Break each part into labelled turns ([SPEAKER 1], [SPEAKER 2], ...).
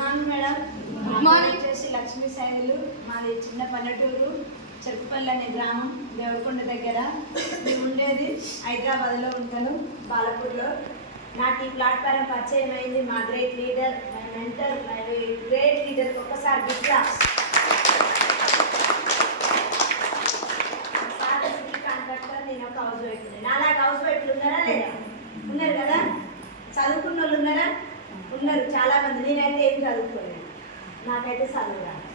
[SPEAKER 1] Morning madam.
[SPEAKER 2] Good morning.
[SPEAKER 1] వచ్చేసి లక్ష్మీ సాయిలు మాది చిన్న పల్లెటూరు చెరుకుపల్లి అనే గ్రామం దేవరకొండ దగ్గర. మేము ఉండేది హైదరాబాద్లో ఉంటాను బాలపూర్లో నాకు ఈ ప్లాట్ఫారం పరిచయం అయింది మా great leader my mentor my great leader ఒక్కసారి బిట్లా కాంట్రాక్టర్ నేను ఒక హౌస్ వైఫ్ నాలాగా హౌస్ వైఫ్లు ఉన్నారా లేదా ఉన్నారు కదా చదువుకున్న వాళ్ళు ఉన్నారా ఉన్నారు చాలా మంది. నేనైతే ఏం చదువుకోలేదు. నాకైతే చదువు రాదు.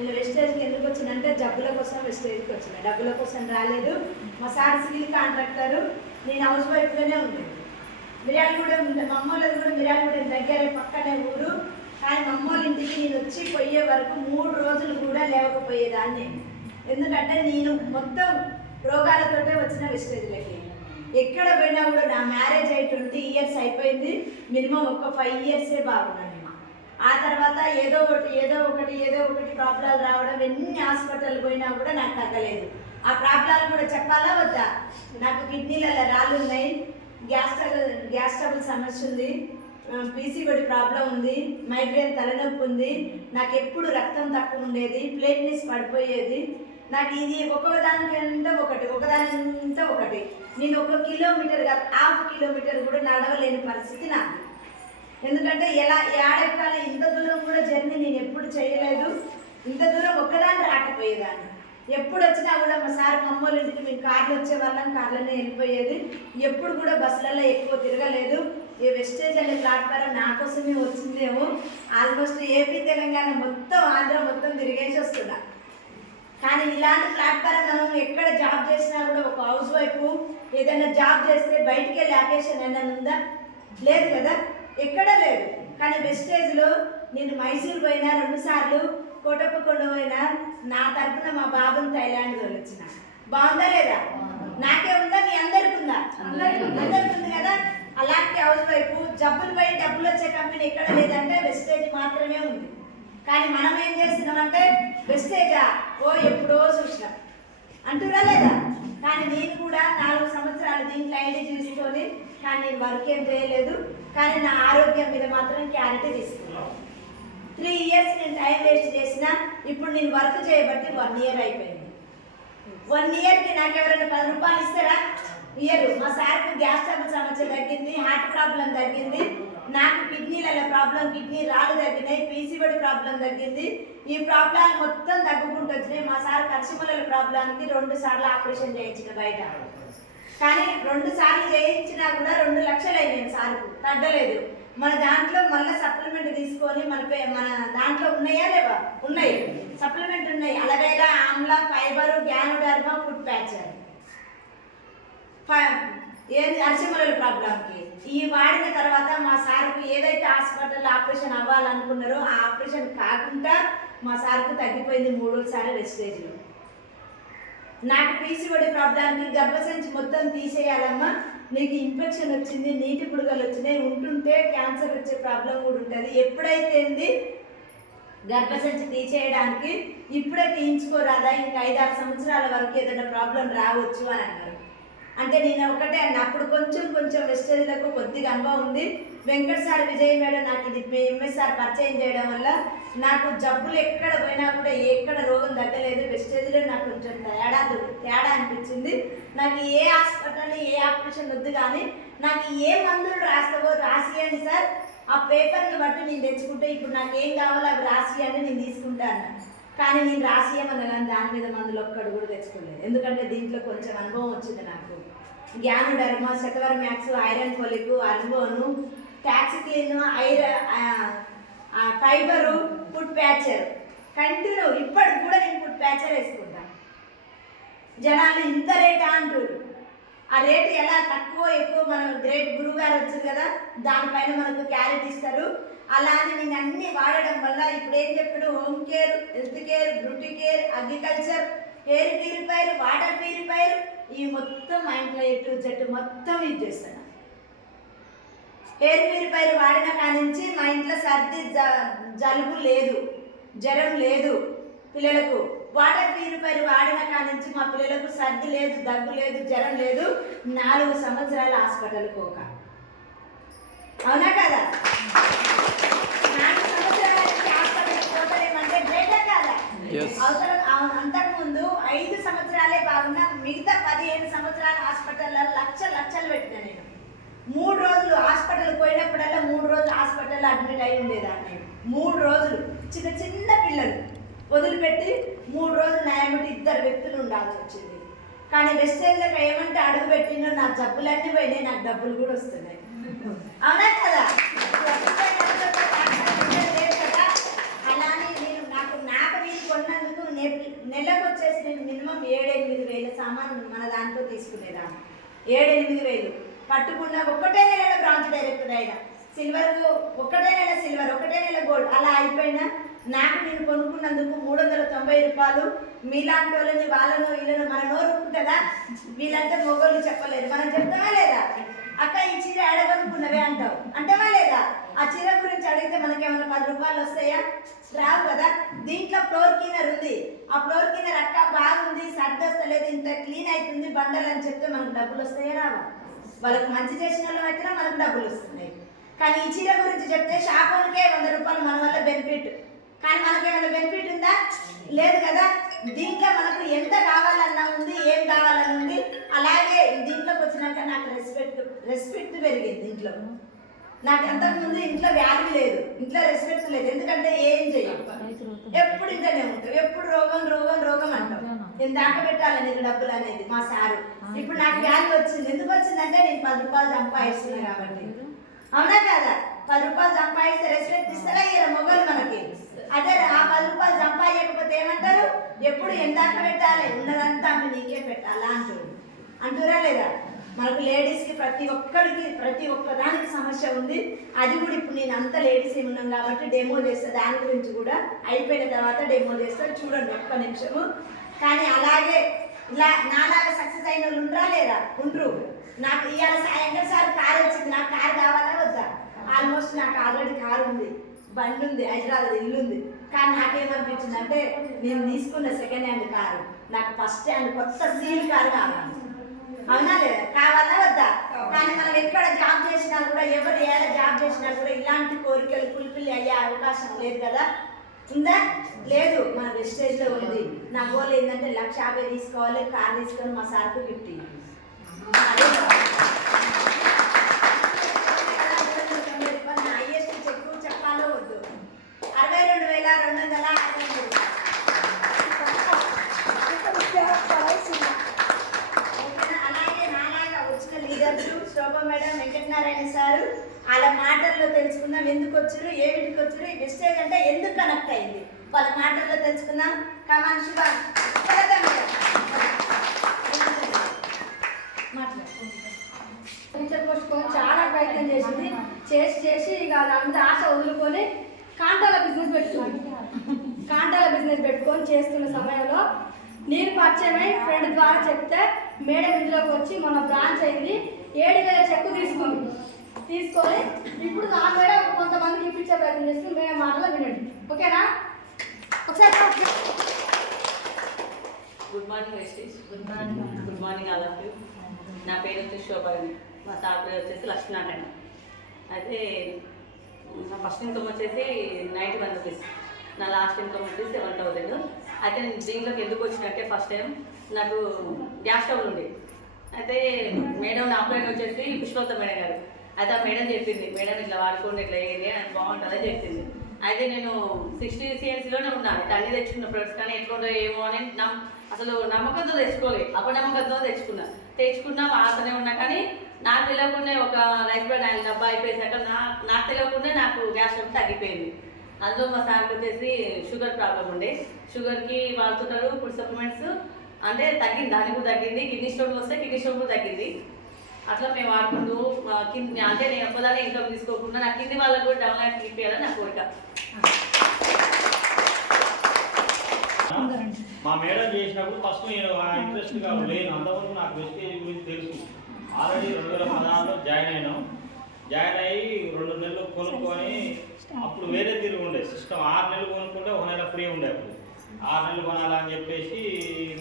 [SPEAKER 1] నేను వెస్టేజ్కి ఎందుకు వచ్చినంటే జబ్బుల కోసం వెస్టేజ్కి వచ్చిన. డబ్బుల కోసం రాలేదు. మా సార్ సివిల్ కాంట్రాక్టరు. నేను హౌస్ వైఫ్లోనే ఉండేది. కూడా ఉంది మా అమ్మోళ్ళది కూడా మిర్యాలగూడ దగ్గరే పక్కనే ఊరు. కానీ మా అమ్మోళ్ళ ఇంటికి నేను వచ్చి పోయే వరకు మూడు రోజులు కూడా లేవకపోయేదాన్ని. ఎందుకంటే నేను మొత్తం రోగాలతోటే వచ్చిన వెస్టేజ్లకి. ఎక్కడ పోయినా కూడా నా మ్యారేజ్ అయి ట్వంటీ ఇయర్స్ అయిపోయింది మినిమం ఒక ఫైవ్ ఇయర్సే బాగున్నాను ఆ తర్వాత ఏదో ఒకటి ఏదో ఒకటి ఏదో ఒకటి ప్రాబ్లాలు రావడం ఎన్ని హాస్పిటల్ పోయినా కూడా నాకు తగ్గలేదు. ఆ ప్రాబ్లాలు కూడా చెప్పాలా వద్దా? నాకు కిడ్నీలలో రాళ్ళు ఉన్నాయి గ్యాస్ గ్యాస్ ట్రబుల్ సమస్య ఉంది పీసీబడి ప్రాబ్లం ఉంది మైగ్రేన్ తలనొప్పి ఉంది నాకు ఎప్పుడు రక్తం తక్కువ ఉండేది ప్లేట్నెస్ పడిపోయేది నాకు ఇది ఒకదానికంటే ఒకటి ఒకదానింత ఒకటి. నేను ఒక కిలోమీటర్ కాదు హాఫ్ కిలోమీటర్ కూడా నడవలేని పరిస్థితి నాకు ఎందుకంటే ఎలా ఏడెక్కాలి ఇంత దూరం కూడా జర్నీ నేను ఎప్పుడు చేయలేదు. ఇంత దూరం ఒక్కదాన్ని రాకపోయేదాన్ని. ఎప్పుడు వచ్చినా కూడా మా సార్ మమ్మల్ని ఇంటికి మేము కార్లు వచ్చే వాళ్ళం కార్లోనే వెళ్ళిపోయేది. ఎప్పుడు కూడా బస్సులలో ఎక్కువ తిరగలేదు. ఈ వెస్టేజ్ అనే ప్లాట్ఫారం నా కోసమే వచ్చిందేమో. ఆల్మోస్ట్ ఏపీ తెలంగాణ మొత్తం ఆంధ్ర మొత్తం తిరిగేసి వస్తున్నా. కానీ ఇలాంటి ప్లాట్ఫారం మనం ఎక్కడ జాబ్ చేసినా కూడా ఒక హౌస్ వైఫ్ ఏదైనా జాబ్ చేస్తే బయటికి వెళ్ళే అకేషన్ ఏదైనా ఉందా? లేదు కదా? ఎక్కడా లేదు. కానీ వెస్టేజ్లో నేను మైసూర్ పోయినా రెండుసార్లు కోటప్పకొండ పోయినా నా తరపున మా బాబుని థైలాండ్ తోలొచ్చిన. బాగుందా లేదా? నాకే ఉందా? మీ అందరికి ఉందా? అందరికి ఉంది కదా? అలాంటి హౌస్ వైఫ్ జబ్బులు పోయి డబ్బులు వచ్చే కంపెనీ ఎక్కడ లేదంటే వెస్టేజ్ మాత్రమే ఉంది. కానీ మనం ఏం చేస్తున్నామంటే వెస్టేజా ఓ ఎప్పుడో చూసినాం. అంటురా లేదా? కానీ నేను కూడా నాలుగు సంవత్సరాలు దీంట్లో ఐడి చూసుకొని కానీ నేను వర్క్ ఏం చేయలేదు. కానీ నా ఆరోగ్యం మీద మాత్రం క్లారిటీ తీసుకున్నాను త్రీ ఇయర్స్ నేను టైం వేస్ట్ చేసిన ఇప్పుడు నేను వర్క్ చేయబట్టి వన్ ఇయర్ అయిపోయింది. వన్ ఇయర్కి నాకు ఎవరైనా పది రూపాయలు ఇస్తారా? ఇయర్ మా సార్కి గ్యాస్ ట్రబుల్ సమస్య తగ్గింది హార్ట్ ప్రాబ్లం తగ్గింది. నాకు కిడ్నీలలో ప్రాబ్లం కిడ్నీ రాళ్ళు తగ్గినాయి పీసీబడి ప్రాబ్లం తగ్గింది. ఈ ప్రాబ్లాలు మొత్తం తగ్గుకుంటూ వచ్చినాయి. మా సార్ కర్షిమల ప్రాబ్లానికి రెండు సార్లు ఆపరేషన్ చేయించిన బయట. కానీ రెండు సార్లు చేయించినా కూడా రెండు లక్షలు అయినాయి సార్కు. తగ్గలేదు. మన దాంట్లో మళ్ళీ సప్లిమెంట్ తీసుకొని మన మన దాంట్లో ఉన్నాయా లేవా? ఉన్నాయి. సప్లిమెంట్ ఉన్నాయి. Aloe vera amla fibre ganoderma food Pasteur. ఏంది? అరిసిమల ప్రాబ్లంకి. ఈ వాడిన తర్వాత మా సార్కు ఏదైతే హాస్పిటల్లో ఆపరేషన్ అవ్వాలనుకున్నారో ఆ ఆపరేషన్ కాకుండా మా సార్కు తగ్గిపోయింది మూడోసారి వెస్టేజ్లో. నాకు పీసీఓడి ప్రాబ్లంకి గర్భసంచి మొత్తం తీసేయాలమ్మా. నీకు ఇన్ఫెక్షన్ వచ్చింది నీటి పుడుగలు వచ్చినాయి ఉంటుంటే క్యాన్సర్ వచ్చే ప్రాబ్లం కూడా ఉంటుంది. ఎప్పుడైతే ఏంది? గర్భసంచి తీసేయడానికి ఇప్పుడే తీయించుకోరాదా? ఇంకా ఐదారు సంవత్సరాల వరకు ఏదైనా ప్రాబ్లం రావచ్చు అని అన్నారు. అంటే నేను ఒకటే అండి అప్పుడు కొంచెం కొంచెం వెస్టేజ్లకు కొద్దిగా అనుభవం ఉంది. వెంకట సార్ విజయ్ మేడం నాకు ఇది ఎంఎస్ఆర్ పరిచయం చేయడం వల్ల నాకు జబ్బులు ఎక్కడ పోయినా కూడా ఎక్కడ రోగం తగ్గలేదు. వెస్టేజ్లో నాకు కొంచెం తేడా తేడా అనిపించింది. నాకు ఏ హాస్పిటల్ ఏ ఆపరేషన్ వద్దు కానీ నాకు ఏ మందులు రాస్తావో రాసియండి సార్. ఆ పేపర్ని బట్టి నేను తెచ్చుకుంటే ఇప్పుడు నాకు ఏం కావాలో అవి రాసియండి నేను తీసుకుంటాను కానీ నేను రాసియమన్నా కానీ దాని మీద మందులు ఒక్కడు కూడా తెచ్చుకోలేదు. ఎందుకంటే దీంట్లో కొంచెం అనుభవం వచ్చింది నాకు. జ్ఞాన డర్మ శతవర మ్యాక్స్ ఐరన్ పొలిక్ అనుభవను ట్యాక్స్ క్లీన్ ఐరన్ ఫైబరు ఫుడ్ ప్యాచర్. కంటిన్యూ ఇప్పటికి కూడా నేను ఫుడ్ ప్యాచర్ వేసుకుంటాను జనాలు ఇంత రేటా అంటారు ఆ రేటు ఎలా తక్కువ ఎక్కువ మనం గ్రేట్ గురువు గారు వచ్చారు కదా దానిపైన మనకు క్యారెట్ ఇస్తారు. అలానే నేను అన్నీ వాడడం వల్ల ఇప్పుడు ఏం చెప్పాడు? Home care health care beauty care agriculture air purifier water purifier ఇవి మొత్తం మా ఇంట్లో ఎటు జట్టు మొత్తం యూజ్ చేస్తాను. ఎయిర్ ప్యూరిఫైర్ వాడిన కానించి మా ఇంట్లో సర్ది జ- జలుబు లేదు జ్వరం లేదు పిల్లలకు. వాటర్ ప్యూరిఫైర్ వాడిన కానించి మా పిల్లలకు సర్ది లేదు దగ్గు లేదు జ్వరం లేదు నాలుగు సంవత్సరాల హాస్పిటల్కి పోక. అవునా కదా? నాలుగు సంవత్సరాలు
[SPEAKER 2] పోతలేమంటే
[SPEAKER 1] అవతల కదా? అంతకుముందు ఐదు సంవత్సరాలే బాగున్నా మిగతా పదిహేను సంవత్సరాల హాస్పిటల్లో లక్ష లక్షలు పెట్టిన నేను. మూడు రోజులు హాస్పిటల్ పోయినప్పుడల్లా మూడు రోజులు హాస్పిటల్లో అడ్మిట్ అయి ఉండేదాన్ని మూడు రోజులు. చిన్న చిన్న పిల్లలు. వదిలిపెట్టి మూడు రోజులు నయమటి ఇద్దరు వ్యక్తులు ఉండాల్సి వచ్చింది. కానీ వెస్టేజ్లకు ఏమంటే అడుగు పెట్టిందో నా జబ్బులన్నీ పోయినాయి నాకు డబ్బులు కూడా వస్తున్నాయి. అవునా కదా లేదు కదా అలానే నేను నాకు నాకు వీలు కొన్నందుకు నె- నెలకు వచ్చేసి నేను మినిమం ఏడెనిమిది వేల సామాన్లు మన దాంట్లో తీసుకునేదాన్ని. ఏడెనిమిది వేలు. పట్టుకున్న ఒక్కటే నెల బ్రాంచ్ డైరెక్టర్ అయినా. సిల్వర్ ఒక్కటే నెల సిల్వర్ ఒకటే నెల గోల్డ్. అలా అయిపోయినా నాకు నేను కొనుక్కున్నందుకు మూడు వందల తొంభై రూపాయలు. మీలాంటి వాళ్ళని వాళ్ళను వీళ్ళను మన నోరు ఉంటుందా వీళ్ళంటే మొగోళ్ళు చెప్పలేదు మనం చెప్తామా లేదా? అక్క ఈ చీర ఆడగనుకున్నవే అంటావు. అంటావా లేదా? ఆ చీర గురించి అడిగితే మనకేమైనా పది రూపాయలు వస్తాయా? రావు కదా. దీంట్లో ఫ్లోర్ క్లీనర్ ఉంది. ఆ ఫ్లోర్ క్లీనర్ అక్క బాగుంది సర్ది వస్తలేదు ఇంత క్లీన్ అవుతుంది బండలు అని చెప్తే మనకు డబ్బులు వస్తాయా రావా? వాళ్ళకి మంచి చేసిన వాళ్ళు అయితే మనకు డబ్బులు వస్తున్నాయి. కానీ ఈ చీర గురించి చెప్తే షాపులకే వంద రూపాయలు మన వల్ల బెనిఫిట్ కానీ మనకేమైనా బెనిఫిట్ ఉందా? లేదు కదా దీంట్లో మనకు ఎంత కావాలన్నా ఉంది ఏం కావాలన్నా ఉంది అలాగే దీంట్లోకి వచ్చినాక నాకు రెస్పెక్ట్ పెరిగింది ఇంట్లో. నాకు అంతకుముందు ఇంట్లో వ్యాధి లేదు. ఇంట్లో రెస్పెక్ట్ లేదు. ఎందుకంటే ఏం చేయాలి ఎప్పుడు ఇంట్లోనే ఉంటాం. ఎప్పుడు రోగం రోగం రోగం అంటాం. నేను దాకా పెట్టాలి నీకు డబ్బులు అనేది మా సారు. ఇప్పుడు నాకు వ్యాధి వచ్చింది. ఎందుకు వచ్చిందంటే నేను పది రూపాయలు సంపాదిస్తున్నా కాబట్టి. అవునా కదా? పది రూపాయలు సంపాదిస్తే రెస్పెక్ట్ ఇస్తారా ఇలా మొగలు మనకి. అదే ఆ పది రూపాయలు సంపాదించకపోతే ఏమంటారు? ఎప్పుడు ఎందాక పెట్టాలి? ఉన్నదంతా ఆమె నీకే పెట్టాలా అంటారు అంటురా లేదా? మనకు లేడీస్కి ప్రతి ఒక్కరికి ప్రతి ఒక్క దానికి సమస్య ఉంది. అది కూడా ఇప్పుడు నేను అంత లేడీస్ ఉన్నాం కాబట్టి డెమో చేస్తా దాని గురించి కూడా అయిపోయిన తర్వాత డెమో చేస్తా. చూడండి ఒక్క నిమిషము. కానీ అలాగే ఇలా నాలాగా సక్సెస్ అయిన వాళ్ళు ఉండరా లేదా? ఉండరు. నాకు ఇవాళ సాయంత్రం సార్ కార్ వచ్చింది. నాకు కారు కావాలా వద్దా? ఆల్మోస్ట్ నాకు ఆల్రెడీ కారు ఉంది. బండి ఉంది. హైదరాబాద్ ఇల్లు ఉంది. కానీ నాకేమనిపించింది అంటే నేను తీసుకున్న సెకండ్ హ్యాండ్ కారు. నాకు ఫస్ట్ హ్యాండ్ కొత్త సీల్ కారు కావాలి. అవునా లేదా? కావాలా వద్దా? కానీ మనం ఎక్కడ జాబ్ చేసినా కూడా ఎవరు ఏడ జాబ్ చేసినా కూడా ఇలాంటి కోరికలు ఫుల్ఫిల్ అయ్యే అవకాశం లేదు కదా? ఉందా? లేదు. మన వెస్టేజ్లో ఉంది. నా గోల్ ఏంటంటే లక్ష యాభై తీసుకోవాలి కార్ తీసుకొని మా సార్కు గిఫ్ట్ ఇవ్వాలి. అదే చెప్పాలో వద్దు. అరవై రెండు వేల రెండు వందల అరవై మూడు ఓకేనా? అలాగే నాలాగా వచ్చిన leaders Shobha madam Venkatanarayana sir. వాళ్ళ మాటల్లో తెలుసుకుందాం ఎందుకు వచ్చారు ఏమిటికి వచ్చారు ఈ వెస్టేజ్ అంటే ఎందుకు కనెక్ట్ అయింది? వాళ్ళ మాటల్లో తెలుసుకుందాం. కమాన్ శుభ
[SPEAKER 3] టీచర్ చాలా ప్రయత్నం చేసింది. చేసి చేసి ఇక అదంతా ఆశ వదులుకొని కాంటాల బిజినెస్ పెట్టుకుంది. కాంటాల బిజినెస్ పెట్టుకొని చేస్తున్న సమయంలో నేను పరిచయమై ఫ్రెండ్ ద్వారా చెప్తే మేడం ఇందులోకి వచ్చి మన బ్రాంచ్ అయింది. ఏడు వేల చెక్కు తీసుకుంది. తీసుకొని ఇప్పుడు నా మేడం కొంతమందికి ఇప్పించే ప్రయత్నం చేస్తుంది. మేడం మాటలో వినండి. ఓకేనా? ఒకసారి
[SPEAKER 4] good morning వెస్టీస్ good morning. Good morning all of you. నా పేరు వచ్చేసి శోభారాణి. మా సార్ పేరు వచ్చేసి లక్ష్మీనారాయణ. అయితే నా ఫస్ట్ ఇన్కమ్ వచ్చేసి నైంటీ వన్ రూపీస్. నా లాస్ట్ ఇన్కమ్ వచ్చేసి సెవెన్ థౌసండ్ అయితే నేను దీంట్లోకి ఎందుకు వచ్చినట్టే ఫస్ట్ టైం నాకు గ్యాస్ స్టవ్ ఉంది. అయితే మేడం నా ఆపరేటర్ వచ్చేసి పుష్పలత మేడం గారు. అయితే ఆ మేడం చెప్పింది మేడం ఇట్లా వాడుకోండి ఇట్లా వేయండి అని బాగుంటుందని చెప్పింది. అయితే నేను సిక్స్టీ సిఎన్సీలోనే ఉన్నాను ఇట్లా అన్ని తెచ్చుకున్న ప్రొడక్ట్స్ కానీ ఎట్లా ఏమో అని నమ్ అసలు నమ్మకంతో తెచ్చుకోలేదు అపనమ్మకంతో తెచ్చుకున్నా. తెచ్చుకున్నా వాడుతూనే ఉన్నా కానీ నాకు తెలియకుండా ఒక రైస్ బ్రెడ్ ఆయన డబ్బా అయిపోయేసాక నా నాకు తెలియకుండా నాకు గ్యాస్ స్టవ్ తగ్గిపోయింది. అందులో మా సార్కి వచ్చేసి షుగర్ ప్రాబ్లం ఉండే. షుగర్కి వాడుతుంటారు ఫుడ్ సప్లిమెంట్స్ అంటే తగ్గింది దానికి కూడా తగ్గింది. కిడ్నీ స్టోన్ వస్తే కిడ్నీ స్టోన్ కూడా తగ్గింది. అట్లా మేము వాడుకుంటూ మా కింది అంటే నేను ఒక్కదాన్ని ఇన్కమ్ తీసుకోకుండా నా కింది వాళ్ళకు కూడా డౌన్ లైఫ్ ఇప్పించాలని నా కోరిక.
[SPEAKER 5] మా మేడం చేసినప్పుడు ఫస్ట్ నేను ఇంట్రెస్ట్గా లేను. అంతవరకు నాకు వెస్టేజ్ గురించి తెలుసు. ఆల్రెడీ రెండు వేల పదహారులో జాయిన్ అయినాం. జాయిన్ అయ్యి రెండు నెలలు కొనుక్కొని అప్పుడు వేరే తిరిగి ఉండే. సిస్టమ్ ఆరు నెలలు కొనుక్కుంటే ఒక నెల ఫ్రీ ఉండే అప్పుడు. ఆరు నెలలు కొనాలని చెప్పేసి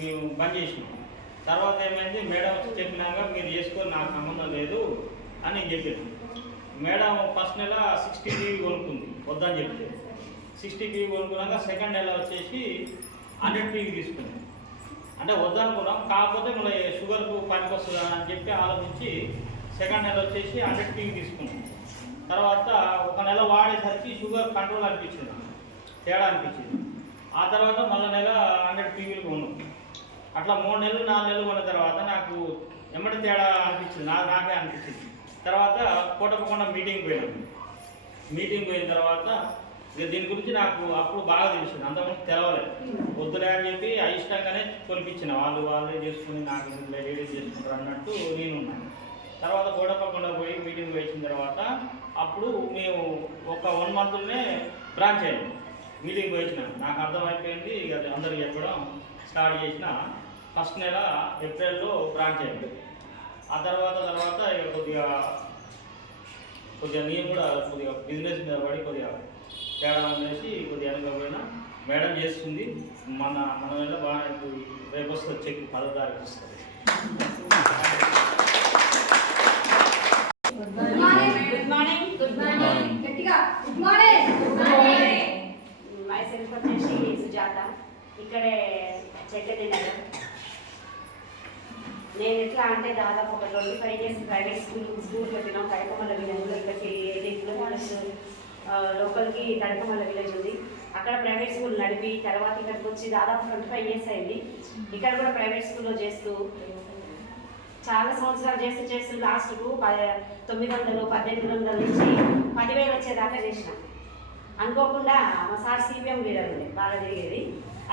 [SPEAKER 5] మేము బంద్ చేసినాం. తర్వాత ఏమైంది? మేడం వచ్చి చెప్పినాక మీరు చేసుకొని నాకు సంబంధం లేదు అని చెప్పాను మేడం ఫస్ట్ నెల సిక్స్టీ టీవీ కొనుక్కుంది వద్దని చెప్తే సిక్స్టీ టీవీ కొనుక్కున్నాక సెకండ్ నెల వచ్చేసి హండ్రెడ్ టీవీ తీసుకున్నాం. అంటే వద్దనుకున్నాం కాకపోతే మళ్ళీ షుగర్కు పనికి వస్తుందా అని చెప్పి ఆలోచించి సెకండ్ నెల వచ్చేసి హండ్రెడ్ టీవీ తీసుకున్నాం. తర్వాత ఒక నెల వాడేసరికి షుగర్ కంట్రోల్ అనిపించింది నాకు. తేడా అనిపించింది. ఆ తర్వాత మళ్ళీ నెల హండ్రెడ్ పీవీలు కొను అట్లా మూడు నెలలు నాలుగు నెలలు కొన్న తర్వాత నాకు ఎమ్మటి తేడా అనిపించింది. నాకు నాకే అనిపించింది. తర్వాత కోటపకొండ మీటింగ్ పోయినాం. మీటింగ్ పోయిన తర్వాత ఇక దీని గురించి నాకు అప్పుడు బాగా తెలిసింది. అంతకుముందు తెలవలేదు. వద్దులే అని చెప్పి అయిష్టంగానే కొనిపించిన వాళ్ళు వాళ్ళే చేసుకుని నాకు లేడీస్ చేసుకుంటారు అన్నట్టు నేను ఉన్నాను తర్వాత గోడపకుండా పోయి మీటింగ్ వేసిన తర్వాత అప్పుడు మేము ఒక వన్ మంత్లోనే బ్రాంచ్ అయ్యాము మీటింగ్ పోయించినాను నాకు అర్థమైపోయింది ఇక అందరికి చెప్పడం స్టార్ట్ చేసిన. ఫస్ట్ నెల ఏప్రిల్లో బ్రాంచ్ అయింది. ఆ తర్వాత తర్వాత ఇక కొద్దిగా కొద్దిగా నేను కూడా కొద్దిగా బిజినెస్ మీద పడి కొద్దిగా తేడా అనేసి కొద్దిగా అనుకోకపోయినా మేడం చేస్తుంది మన మన వల్ల బాగా ఇప్పుడు రేపు వస్తుంది చెక్ పదో తారీఖు వస్తుంది
[SPEAKER 3] good morning
[SPEAKER 6] good morning
[SPEAKER 3] good morning గట్టిగా గుడ్ మార్నింగ్
[SPEAKER 6] మై సెల్ఫ్ వచ్చేసి సుజాత ఇక్కడే చెక్కది నగర్ నేను ఎట్లా అంటే దాదాపు ఒక twenty five years private school school పెట్టినాం కడకమల్ల విలేజ్లో లోపలికి ఎయిట్ కిలోమీటర్స్ లోకల్కి కడకమల్ల విలేజ్ ఉంది. అక్కడ ప్రైవేట్ స్కూల్ నడిపి తర్వాత ఇక్కడికి వచ్చి దాదాపు ట్వంటీ ఫైవ్ ఇయర్స్ అయింది. ఇక్కడ కూడా ప్రైవేట్ స్కూల్లో చేస్తూ చాలా సంవత్సరాలు చేస్తూ చేస్తూ లాస్ట్కు తొమ్మిది వందలు పద్దెనిమిది వందల నుంచి పదివేలు వచ్చేదాకా చేసిన. అనుకోకుండా మా సార్ సిపిఎం లీడర్ ఉండే బాగా తిరిగేది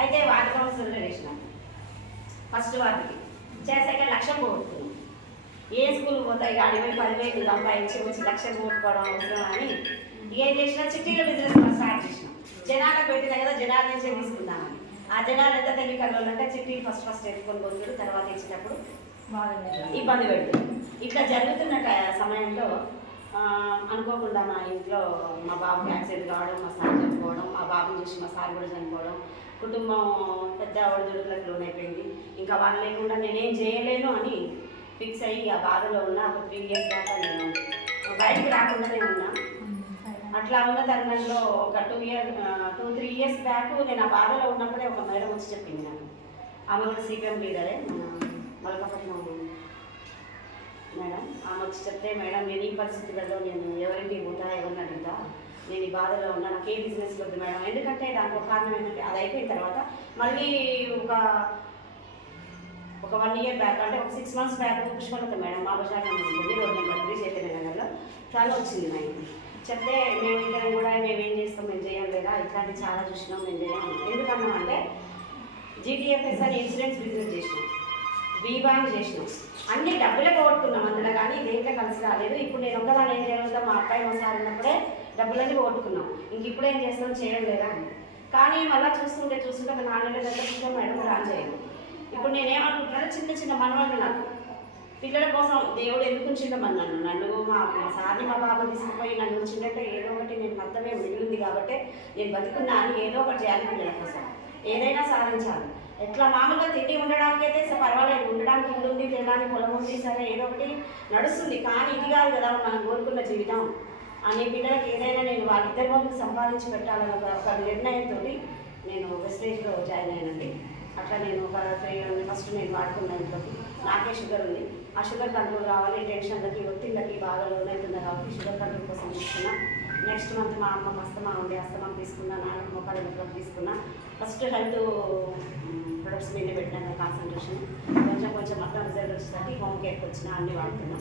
[SPEAKER 6] అయితే వాటి కౌన్సిలర్గా చేసిన. ఫస్ట్ వాటికి చేశాక లక్ష్యం పోగొట్టుకున్నాం. ఏ స్కూల్ పోతాయి కానీ పోయి పదివేలు సంపాదించి వచ్చి లక్ష్యం పోగొట్టుకోవడం అవసరం అని ఏం చేసినా? చిట్టీల బిజినెస్ స్టార్ట్ చేసినాం. జనాలకు పెట్టిన కదా జనాల నుంచే తీసుకుందామని ఆ జనాలు ఎంత తెలివి కలవాలంటే చిట్టీలు ఫస్ట్ ఫస్ట్ ఎత్తుకొని పోతుడు తర్వాత ఇచ్చినప్పుడు ఇబ్బంది పెడుతుంది ఇట్లా జరుగుతున్న సమయంలో అనుకోకుండా మా ఇంట్లో మా బాబుకి యాక్సిడెంట్ కావడం మా సార్ చనిపోవడం మా బాబుని చూసి మా సార్ కూడా చనిపోవడం కుటుంబం పెద్ద ఒడిదుడుకులకు లోనైపోయింది. ఇంకా వాళ్ళు లేకుండా నేనేం చేయలేను అని ఫిక్స్ అయ్యి ఆ బాధలో ఉన్న ఒక త్రీ ఇయర్స్ దాకా నేను బయటికి రాకుండానే ఉన్నా. అట్లా ఉన్న తరుణంలో ఒక two year two three years back నేను ఆ బాధలో ఉన్నప్పుడే ఒక మేడం వచ్చి చెప్పింది నాకు. ఆమె కూడా సిపిఎం లీడరే మలకపట్నం మేడం ఆమె వచ్చి చెప్తే మేడం నేను ఈ పరిస్థితులలో నేను ఎవరింటికి పోతా ఎవరిని అడుగుతా? నేను ఈ బాధలో ఉన్నా నాకు ఏ బిజినెస్ వద్దు మేడం. ఎందుకంటే దానికి ఒక కారణం ఏంటంటే అది అయిపోయిన తర్వాత మళ్ళీ ఒక ఒక వన్ ఇయర్ బ్యాక్ అంటే ఒక six months back Pushpalatha madam మా బజార్ ఉంటుంది రోడ్ నెంబర్ త్రీ చైతన్య నగర్లో. చాలా వచ్చింది మా చెప్తే మేము ఇద్దరం కూడా మేము ఏం చేస్తాం మేము చేయం లేదా? ఇట్లాంటి చాలా చూసినాం మేము చేయం. ఎందుకన్నాం అంటే జీటీఎఫ్ఎస్ అని ఇన్సూరెన్స్ బిజినెస్ చేసినాం. బీబాన్ చేసినాం. అన్ని డబ్బులే పోగొట్టుకున్నాం అందులో కానీ దేంట్లో కలిసి రాలేదు. ఇప్పుడు నేను ఒకదాన్ని ఏం చేయగలుగుతా? మా అబ్బాయి మా సార్ ఉన్నప్పుడే డబ్బులన్నీ పోగొట్టుకున్నాం. ఇంక ఇప్పుడు ఏం చేస్తాం? చేయడం లేదా అని. కానీ మళ్ళీ చూస్తుంటే చూస్తుంటే ఒక నాలుగు నెలల దగ్గర మేడం రాన్ చేయను ఇప్పుడు నేనేమనుకుంటున్నాను చిన్న చిన్న మనవాళ్ళు నాకు. పిల్లల కోసం దేవుడు ఎందుకు ఉంచిండమని నన్ను? నన్ను మా మా సార్ని మా బాబు తీసుకుపోయి నన్ను ఉంచిందంటే ఏదో ఒకటి నేను మొత్తమే మిగిలింది కాబట్టి నేను బతుకున్నా అని ఏదో ఒకటి చేయాలి పిల్లల కోసం. ఏదైనా సాధించాలి. ఎట్లా మామూలుగా తిండి ఉండడానికి అయితే సరే పర్వాలేదు. ఉండడానికి ఇల్లు ఉంది తినడానికి పొలం ఉంది సరే ఏదో ఒకటి నడుస్తుంది. కానీ ఇది కాదు కదా మనం కోరుకున్న జీవితం. అనే పిల్లలకి ఏదైనా నేను వాళ్ళిద్దరి వాళ్ళు సంపాదించి పెట్టాలని ఒక నిర్ణయంతో నేను వెస్టేజ్లో జాయిన్ అయ్యానండి అట్లా నేను ఒక ఫస్ట్ నేను వాడుకున్న ఇంట్లోకి నాకే షుగర్ ఉంది. ఆ షుగర్ కంట్రోల్ కావాలి టెన్షన్లకి ఒత్తిళ్ళకి బాగా లోనవుతుంది కాబట్టి షుగర్ కంట్రోల్ కోసం తీసుకున్నా. నెక్స్ట్ మంత్ మా అమ్మ అస్తమా ఉండే అస్తమా తీసుకున్నా నాన్న మొక్కలు నొప్పులకు తీసుకున్నా. ఫస్ట్ హెల్త్ ప్రొడక్ట్స్ మీద పెట్టాను కాన్సన్ట్రేషన్ కొంచెం మొత్తం రిజల్ట్ వచ్చేసరికి హోమ్ కేర్కి వచ్చిన అన్ని వాడుతున్నా.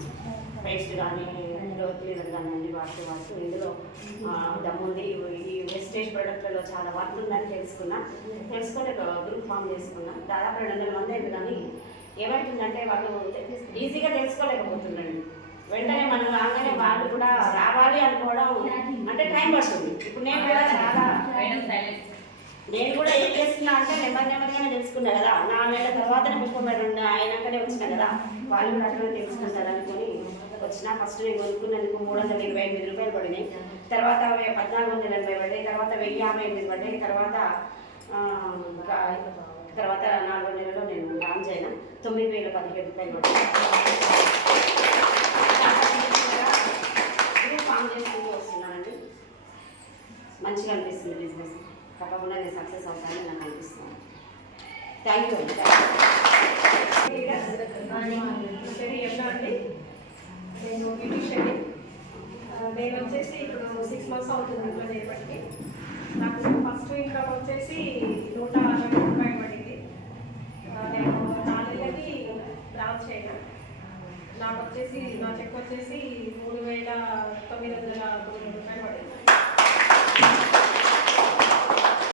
[SPEAKER 6] పేస్ట్ కానీ గ్రోత్ క్లీనర్ కానీ అన్ని వాడుతూ వాడుతూ ఇందులో ఆ, దమ్ముంది ఈ వెస్టేజ్ ప్రొడక్ట్లలో చాలా వర్క్ ఉందని తెలుసుకున్నా. తెలుసుకొని ఒక గ్రూప్ ఫామ్ చేసుకున్నా. దాదాపు రెండు వందల మంది అయింది కానీ ఏమవుతుందంటే వాళ్ళు ఈజీగా తెలుసుకోలేకపోతున్నాడు వెంటనే మనం రాగానే వాళ్ళు కూడా రావాలి అనుకోవడం అంటే టైం పడుతుంది. ఇప్పుడు నేను కూడా చాలా నేను కూడా ఏం చేస్తున్నా అంటే నెమ్మది నెమ్మదిగానే తెలుసుకున్నా కదా. నా నెల తర్వాతనే పుష్పమేడం అయినాకనే వచ్చిన కదా. వాళ్ళు కూడా అట్లనే తెలుసుకుంటారు అనుకొని వచ్చిన ఫస్ట్ నేను కొనుక్కున్నందుకు మూడు వందల ఇరవై ఎనిమిది రూపాయలు పడినాయి. తర్వాత పద్నాలుగు వందల ఎనభై పడ్డాయి తర్వాత వెయ్యి యాభై ఎనిమిది పడ్డాయి తర్వాత తర్వాత నాలుగో నెలలో నేను లాంచ్ అయిన తొమ్మిది వేల పదిహేడు రూపాయలు పడ్డాయి ఫామ్ చేసుకుంటూ వస్తున్నానండి. మంచిగా అనిపిస్తుంది బిజినెస్ తప్పకుండా నేను సక్సెస్ అవుతానని నాకు
[SPEAKER 1] థ్యాంక్ యూ
[SPEAKER 2] అండి నేను బ్యూటిషియన్ నేను వచ్చేసి ఇప్పుడు సిక్స్ మంత్స్ అవుతుంది ఇంట్లో చేయబట్టి నాకు ఫస్ట్ ఇన్కమ్ వచ్చేసి నూట అరవై రూపాయలు పడింది నేను నాలుగేళ్ళకి లాంచ్ చేయను నాకు వచ్చేసి నా చెక్ వచ్చేసి మూడు వేల తొమ్మిది వందల తొమ్మిది రూపాయలు పడింది